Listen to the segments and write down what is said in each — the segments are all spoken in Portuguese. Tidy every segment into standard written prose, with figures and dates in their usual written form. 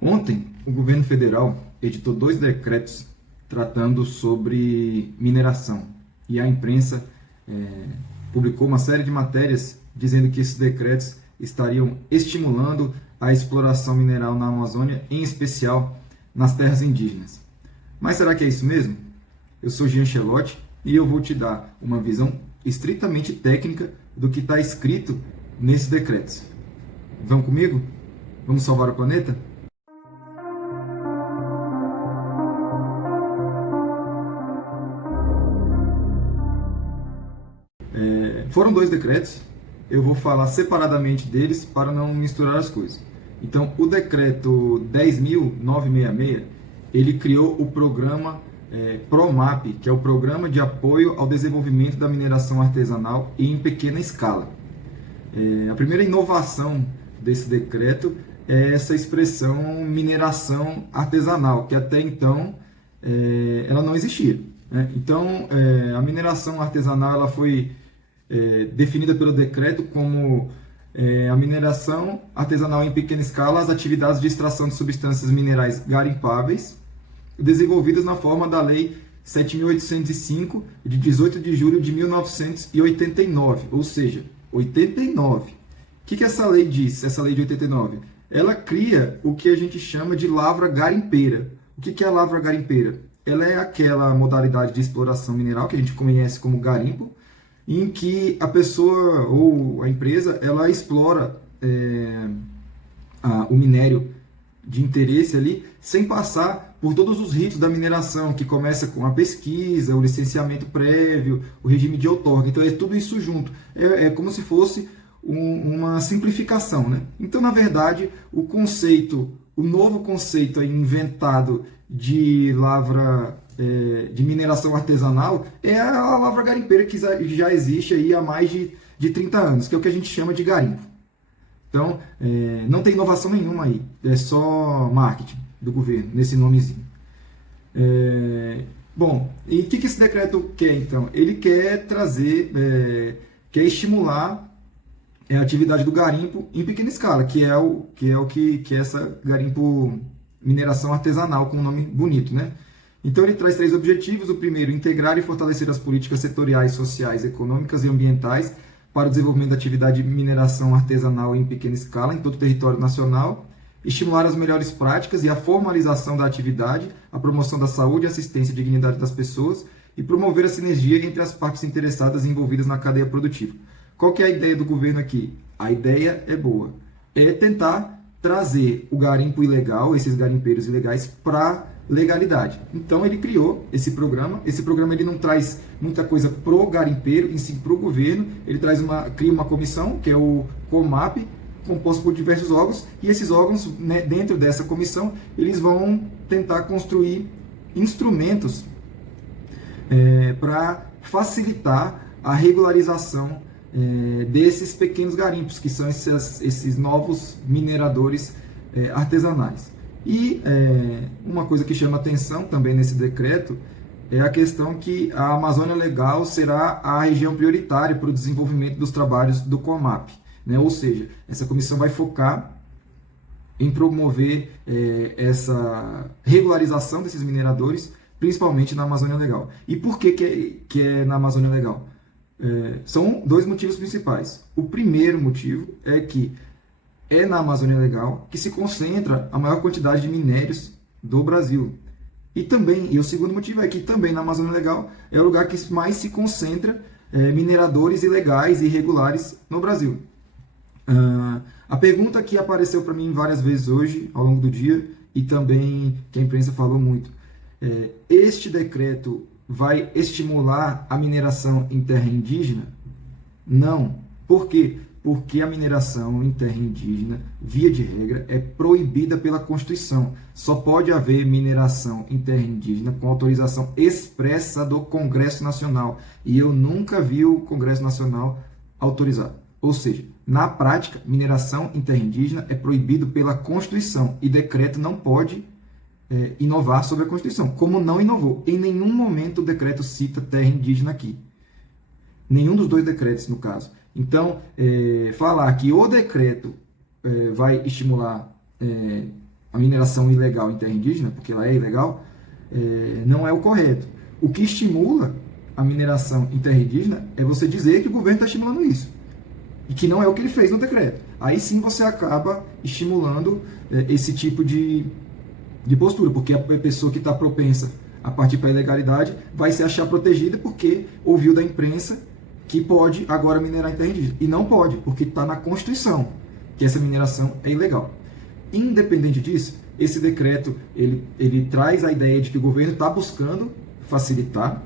Ontem, o governo federal editou dois decretos tratando sobre mineração e a imprensa publicou uma série de matérias dizendo que esses decretos estariam estimulando a exploração mineral na Amazônia, em especial nas terras indígenas. Mas será que é isso mesmo? Eu sou Jean Chelotti e eu vou te dar uma visão estritamente técnica do que está escrito nesses decretos. Vão comigo? Vamos salvar o planeta? Foram dois decretos, eu vou falar separadamente deles para não misturar as coisas. Então, o decreto 10.966, ele criou o programa PROMAP, que é o Programa de Apoio ao Desenvolvimento da Mineração Artesanal e em Pequena Escala. A primeira inovação desse decreto é essa expressão mineração artesanal, que até então ela não existia, né? Então, a mineração artesanal ela foi definida pelo decreto como a mineração artesanal em pequena escala, as atividades de extração de substâncias minerais garimpáveis, desenvolvidas na forma da Lei 7.805, de 18 de julho de 1989, ou seja, 89. O que essa lei diz, essa lei de 89? Ela cria o que a gente chama de lavra garimpeira. O que é a lavra garimpeira? Ela é aquela modalidade de exploração mineral que a gente conhece como garimpo, em que a pessoa ou a empresa ela explora o minério de interesse ali, sem passar por todos os ritos da mineração, que começa com a pesquisa, o licenciamento prévio, o regime de outorga. Então é tudo isso junto. É como se fosse uma simplificação, né? Então, na verdade, o novo conceito inventado de lavra de mineração artesanal é a lavra garimpeira que já existe aí há mais de 30 anos, que é o que a gente chama de garimpo. Então, não tem inovação nenhuma aí, é só marketing do governo, nesse nomezinho. Bom, e o que esse decreto quer, então? Ele quer trazer, quer estimular a atividade do garimpo em pequena escala, que é essa garimpo mineração artesanal, com um nome bonito, né? Então ele traz três objetivos. O primeiro, integrar e fortalecer as políticas setoriais, sociais, econômicas e ambientais para o desenvolvimento da atividade de mineração artesanal em pequena escala em todo o território nacional, estimular as melhores práticas e a formalização da atividade, a promoção da saúde, assistência e dignidade das pessoas e promover a sinergia entre as partes interessadas e envolvidas na cadeia produtiva. Qual que é a ideia do governo aqui? A ideia é boa. É tentar trazer o garimpo ilegal, esses garimpeiros ilegais, para legalidade. Então ele criou esse programa. Esse programa ele não traz muita coisa pro garimpeiro, em si pro governo. Ele cria uma comissão, que é o COMAP, composto por diversos órgãos, e esses órgãos, né, dentro dessa comissão, eles vão tentar construir instrumentos para facilitar a regularização desses pequenos garimpos, que são esses novos mineradores artesanais. E uma coisa que chama atenção também nesse decreto é a questão que a Amazônia Legal será a região prioritária para o desenvolvimento dos trabalhos do COMAP, né? Ou seja, essa comissão vai focar em promover essa regularização desses mineradores, principalmente na Amazônia Legal. E por que é na Amazônia Legal? São dois motivos principais. O primeiro motivo é que é na Amazônia Legal que se concentra a maior quantidade de minérios do Brasil. E o segundo motivo é que também na Amazônia Legal é o lugar que mais se concentra mineradores ilegais e irregulares no Brasil. A pergunta que apareceu para mim várias vezes hoje, ao longo do dia, e também que a imprensa falou muito, este decreto vai estimular a mineração em terra indígena? Não. Por quê? Porque a mineração em terra indígena, via de regra, é proibida pela Constituição. Só pode haver mineração em terra indígena com autorização expressa do Congresso Nacional. E eu nunca vi o Congresso Nacional autorizar. Ou seja, na prática, mineração em terra indígena é proibido pela Constituição. E decreto não pode inovar sobre a Constituição. Como não inovou. Em nenhum momento o decreto cita terra indígena aqui. Nenhum dos dois decretos, no caso. Então, falar que o decreto vai estimular a mineração ilegal em terra indígena, porque ela é ilegal, não é o correto. O que estimula a mineração em terra indígena é você dizer que o governo está estimulando isso, e que não é o que ele fez no decreto. Aí sim você acaba estimulando esse tipo de postura, porque a pessoa que está propensa a partir para a ilegalidade vai se achar protegida porque ouviu da imprensa que pode agora minerar em terra indígena. E não pode, porque está na Constituição que essa mineração é ilegal. Independente disso, esse decreto ele traz a ideia de que o governo está buscando facilitar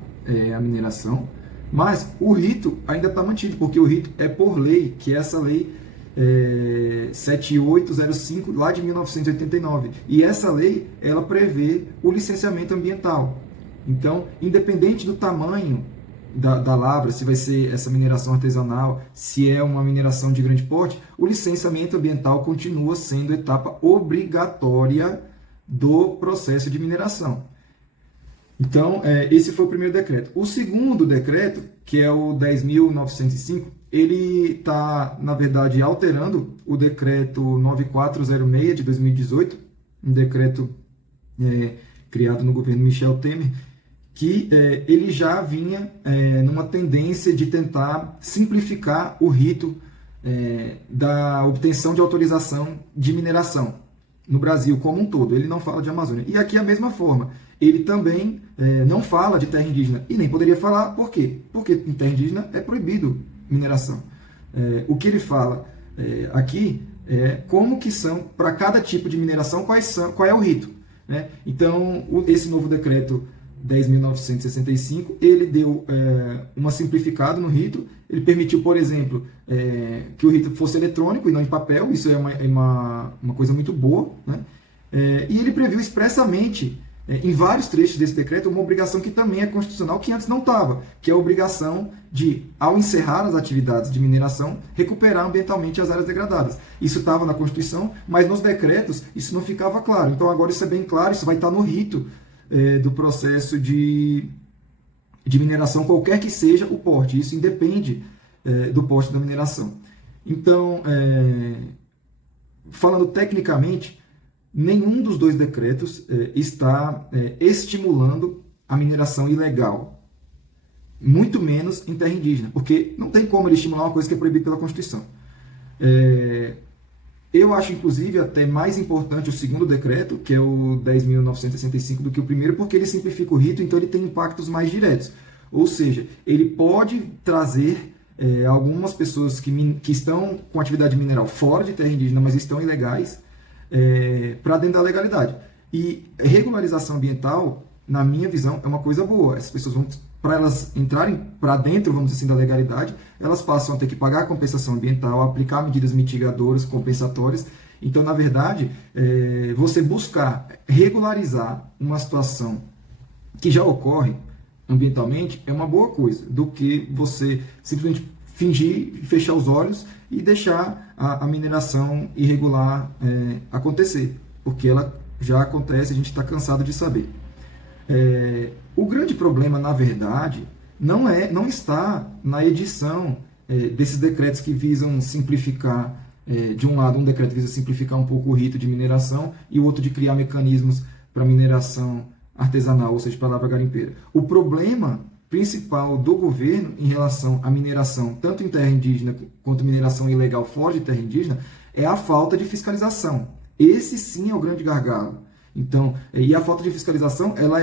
a mineração, mas o rito ainda está mantido, porque o rito é por lei, que é essa lei 7805 lá de 1989. E essa lei ela prevê o licenciamento ambiental. Então, independente do tamanho da lavra, se vai ser essa mineração artesanal, se é uma mineração de grande porte, o licenciamento ambiental continua sendo etapa obrigatória do processo de mineração. Então, esse foi o primeiro decreto. O segundo decreto, que é o 10.905, ele está, na verdade, alterando o decreto 9406 de 2018, um decreto criado no governo Michel Temer, que ele já vinha numa tendência de tentar simplificar o rito da obtenção de autorização de mineração no Brasil como um todo. Ele não fala de Amazônia. E aqui a mesma forma. Ele também não fala de terra indígena. E nem poderia falar. Por quê? Porque em terra indígena é proibido mineração. O que ele fala aqui é como que são, para cada tipo de mineração, qual é o rito. Né? Então, esse novo decreto 10.965, ele deu uma simplificada no rito. Ele permitiu, por exemplo, que o rito fosse eletrônico e não em papel. Isso é uma coisa muito boa. Né? E ele previu expressamente, em vários trechos desse decreto, uma obrigação que também é constitucional, que antes não estava, que é a obrigação de, ao encerrar as atividades de mineração, recuperar ambientalmente as áreas degradadas. Isso estava na Constituição, mas nos decretos isso não ficava claro. Então agora isso é bem claro, isso vai estar no rito do processo de mineração, qualquer que seja o porte. Isso independe do porte da mineração. Então, falando tecnicamente, nenhum dos dois decretos está estimulando a mineração ilegal, muito menos em terra indígena, porque não tem como ele estimular uma coisa que é proibida pela Constituição. Eu acho, inclusive, até mais importante o segundo decreto, que é o 10.965, do que o primeiro, porque ele simplifica o rito, então ele tem impactos mais diretos. Ou seja, ele pode trazer algumas pessoas que estão com atividade mineral fora de terra indígena, mas estão ilegais, para dentro da legalidade. E regularização ambiental, na minha visão, é uma coisa boa. Essas pessoas vão, para elas entrarem para dentro, vamos dizer assim, da legalidade, elas passam a ter que pagar a compensação ambiental, aplicar medidas mitigadoras, compensatórias. Então, na verdade, você buscar regularizar uma situação que já ocorre ambientalmente é uma boa coisa, do que você simplesmente fingir, fechar os olhos e deixar a mineração irregular acontecer, porque ela já acontece, a gente está cansado de saber. O grande problema, na verdade, não está na edição desses decretos que visam simplificar, de um lado, um decreto visa simplificar um pouco o rito de mineração e o outro de criar mecanismos para mineração artesanal, ou seja, para lavra garimpeira. O problema principal do governo em relação à mineração, tanto em terra indígena quanto mineração ilegal fora de terra indígena, é a falta de fiscalização. Esse sim é o grande gargalo. Então, e a falta de fiscalização, ela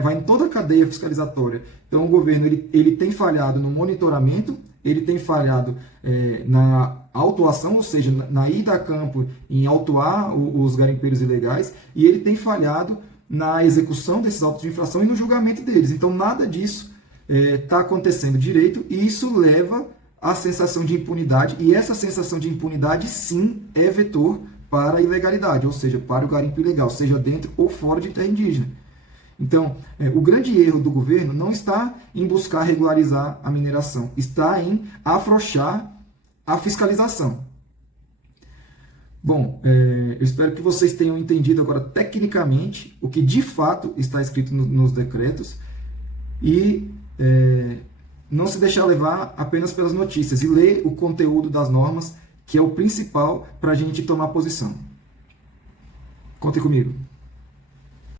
vai em toda a cadeia fiscalizatória. Então, o governo ele tem falhado no monitoramento, ele tem falhado na autuação, ou seja, na ida a campo em autuar os garimpeiros ilegais, e ele tem falhado na execução desses autos de infração e no julgamento deles. Então, nada disso está acontecendo direito, e isso leva à sensação de impunidade, e essa sensação de impunidade, sim, é vetor para a ilegalidade, ou seja, para o garimpo ilegal, seja dentro ou fora de terra indígena. Então, o grande erro do governo não está em buscar regularizar a mineração, está em afrouxar a fiscalização. Bom, eu espero que vocês tenham entendido agora tecnicamente o que de fato está escrito nos decretos e não se deixar levar apenas pelas notícias e ler o conteúdo das normas, que é o principal para a gente tomar posição. Contem comigo.